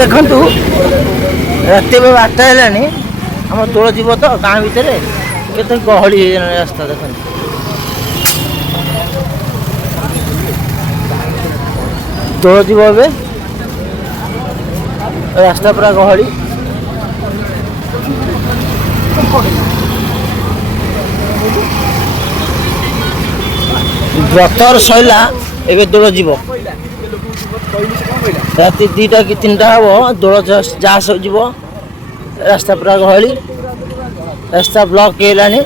ଦେଖନ୍ତୁ ରାତି ଏବେ 8ଟା ହେଲାଣି ଆମ ଦୋଳ ଯିବ ତ ଗାଁ ଭିତରେ କେତେ ଗହଳି ହେଇଗଲାଣି ରାସ୍ତା ଦେଖନ୍ତୁ ଦୋଳ ଯିବ ଏବେ ରାସ୍ତା ପୁରା ଗହଳି ବ୍ରତର ସଇଲା ଏବେ ଦୋଳ ଯିବ ରାତି 2ଟା କି 3ଟା ହବ ଦୋଳ ଯାହା ସବୁ ଯିବ ରାସ୍ତା ପୁରା ଗହଳି ରାସ୍ତା ବ୍ଲକ୍ ହେଇଗଲାଣି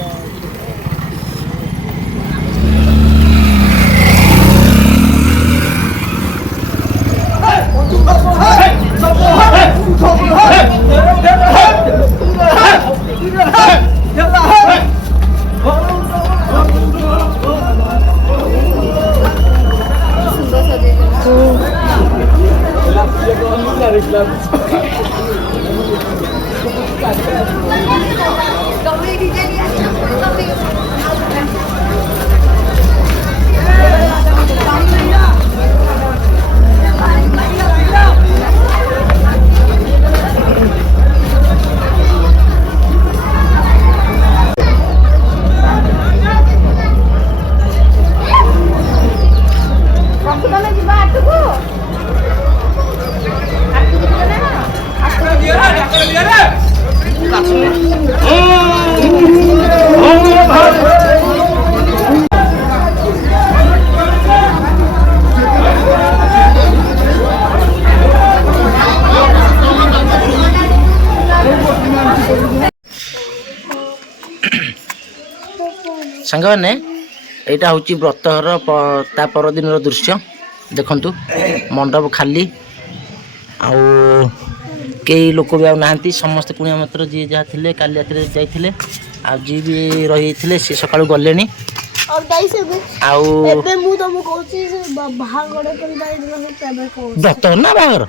ସାଙ୍ଗମାନେ ଏଇଟା ହେଉଛି ବ୍ରତଘର ତା ପରଦିନର ଦୃଶ୍ୟ ଦେଖନ୍ତୁ ମଣ୍ଡପ ଖାଲି ଆଉ କେହି ଲୋକ ବି ଆଉ ନାହାନ୍ତି ସମସ୍ତେ କୁଣିଆ ମାତ୍ର ଯିଏ ଯାହା ଥିଲେ କାଲି ରାତିରେ ଯାଇଥିଲେ ଆଉ ଯିଏ ବି ରହିଯାଇଥିଲେ ସେ ସକାଳୁ ଗଲେଣି ଆଉ ବ୍ରତଘର ନା ବାହାଘର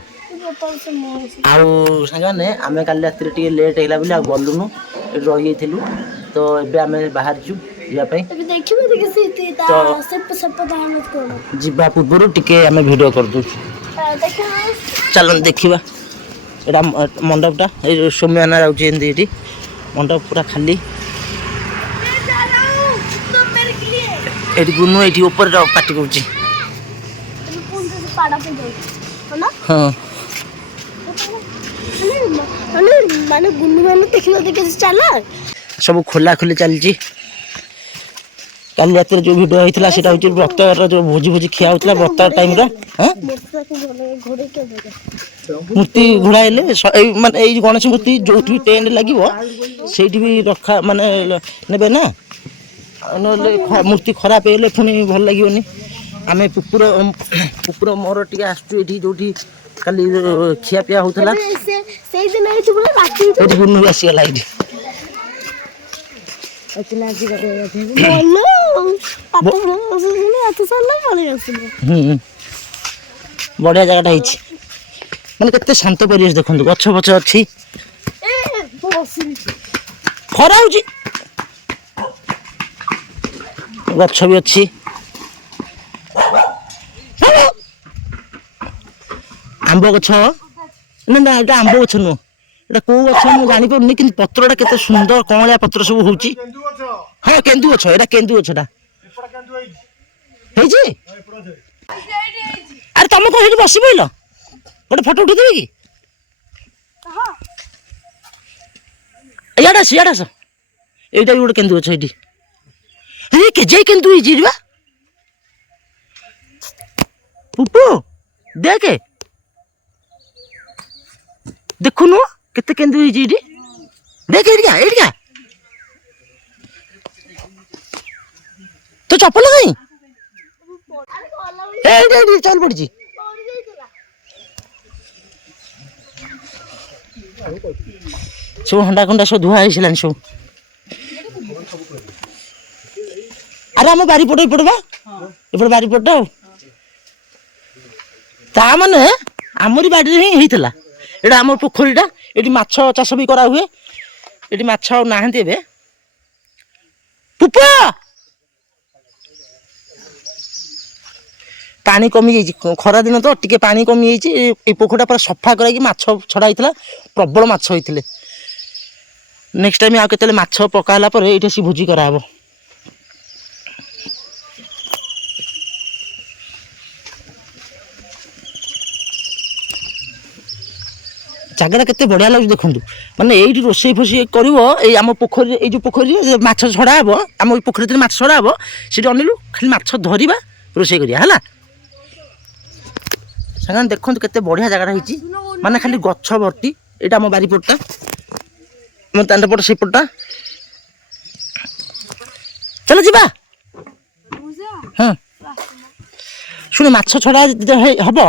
ଆଉ ସାଙ୍ଗମାନେ ଆମେ କାଲି ରାତିରେ ଟିକେ ଲେଟ୍ ହେଇଗଲା ବୋଲି ଆଉ ଗଲୁନୁ ଏଠି ରହିଯାଇଥିଲୁ ତ ଏବେ ଆମେ ବାହାରିଛୁ ଯିବା ପାଇଁ ତ ଯିବା ପୂର୍ବରୁ ଟିକେ ଆମେ ଭିଡ଼ିଓ କରିଦେଉଛୁ ଚାଲନ୍ତୁ ଦେଖିବା ଏଇଟା ମଣ୍ଡପଟା ଏଇ ସୌମ୍ୟନା ଯାଉଛି ଏମିତି ଏଠି ମଣ୍ଡପ ପୁରା ଖାଲି ଏଠି ଗୁନୁ ଏଠି ଉପରେ ପାଟି କରୁଛି ହଁ ସବୁ ଖୋଲା ଖୋଲି ଚାଲିଛି କାଲି ରାତିରେ ଯୋଉ ଭିଡ଼ିଓ ହେଇଥିଲା ସେଟା ହେଉଛି ବ୍ରତଘର ଯୋଉ ଭୋଜି ଖିଆ ହଉଥିଲା ବ୍ରତଘର ଟାଇମରେ ମୂର୍ତ୍ତି ଘୋଡ଼ା ହେଲେ ମାନେ ଏଇ ଗଣେଶ ମୂର୍ତ୍ତି ଯୋଉଠି ଟେଣ୍ଟ ଲାଗିବ ସେଇଠି ବି ରଖା ମାନେ ନେବେ ନା ନହେଲେ ମୂର୍ତ୍ତି ଖରାପ ହେଇଗଲେ ପୁଣି ଭଲ ଲାଗିବନି ଆମେ କୁକୁର ମୋର ଟିକେ ଆସୁଛୁ ଏଠି ଯୋଉଠି କାଲି ଖିଆ ପିଆ ହଉଥିଲା ଏଠି ଗୁନୁ ଆସିଗଲା ଏଇଠି ବଢିଆ ଜାଗାଟା ହେଇଛି ମାନେ କେତେ ଶାନ୍ତ ପରିବେଶ ଦେଖନ୍ତୁ ଗଛ ଫଛ ଅଛି ଖରା ହଉଛି ଗଛ ବି ଅଛି ଆମ୍ବ ଗଛ ନା ଏଇଟା ଆମ୍ବ ଗଛ ନୁହଁ ଏଇଟା କୋଉ ଗଛ ମୁଁ ଜାଣିପାରୁନି କିନ୍ତୁ ପତ୍ରଟା କେତେ ସୁନ୍ଦର କଅଁଳିଆ ପତ୍ର ସବୁ ହଉଛି ହଁ କେନ୍ଦୁ ଗଛ ଏଇଟା କେନ୍ଦୁ ଗଛଟା ହେଇଛି ଆରେ ତମେ କଣ ସେଇଠି ବସି ପଇଲ ଗୋଟେ ଫଟୋ ଉଠେଇଦେବି କି ଇଆଡ଼େ ଆସ ଏଇଟା ବି ଗୋଟେ କେନ୍ଦୁ ଗଛ ଏଇଠି କେଜାଇ କେନ୍ଦୁ ହେଇଛି ବା ପୁପୁ ଦେଖେ ଦେଖୁନୁ କେତେ କେନ୍ଦୁ ହେଇଛି ଏଇଠି ଦେଖ ଏଇଠିକା ତୋ ଚପଲ କାଇଁ ଏଇଠି ଚଲ ପଡିଛି ସବୁ ହଣ୍ଡା ଖଣ୍ଡା ସବୁ ଧୁଆ ହେଇସିଲାଣି ସବୁ ଆରେ ଆମ ବାରିପଟ ଏପଟେ ବା ଏପଟେ ବାରିପଟଟା ଆଉ ତା ମାନେ ଆମରି ବାଡ଼ିରେ ହିଁ ହେଇଥିଲା ଏଇଟା ଆମର ପୋଖରୀଟା ଏଠି ମାଛ ଚାଷ ବି କରାହୁଏ ଏଠି ମାଛ ଆଉ ନାହାନ୍ତି ଏବେ ପୁପ पानी कमी जाइए खरा दिन तो टिके पानी कमी जाइए ये पोखरटा पूरा सफा कराई माछ छड़ा होता प्रबल माछ होते नेक्स्ट टाइम आउ के माछ पकाला ये सी भोजी कराब जगह केते बढ़िया लगे देखु माने ये रोसई फोसई कर आम पोखरी ये जो पोखरी माछ छड़ा हे आम पोखरी माछ छड़ा हे सीट अनिलु खाली माछ धरवा रोसई करिया है सामान देखो केते बढ़िया जगह होती माने खाली गछ भर्ती यहाँ आम बारीपटा आम तांडपट से पटा चलो जीवा हाँ शुण माछ छड़ा हम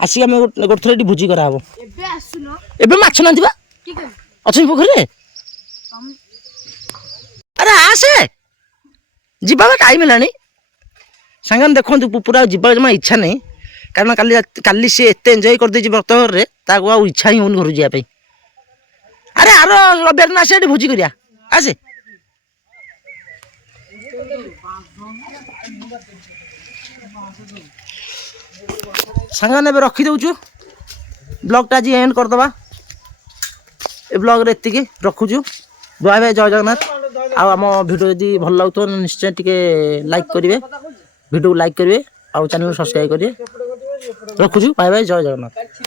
आसिक आम गोटे थर भोजी कराब एबे माछ ना अच्छा पोखरी अरे आसे जीवा टाइम है सामान देखो पूरा जीवा जमा इच्छा नहीं कारण काली सी एत एंजय कर व्रतघर में इच्छा ही होनी घर जावाई अरे आर रविवार ना आसे भोजी करिया आसे सामान ए रखी दौचु ब्लॉगटा आज एंड करदे ए ब्लॉग रे एतिकी रखुचु बाय बाय जय जगन्नाथ आम वीडियो जदि भल लगुव निश्चय टिके लाइक करेंगे वीडियो को लाइक करेंगे आउ चैनल सब्सक्राइब करेंगे रखुचु बाय बाय जय जगन्नाथ।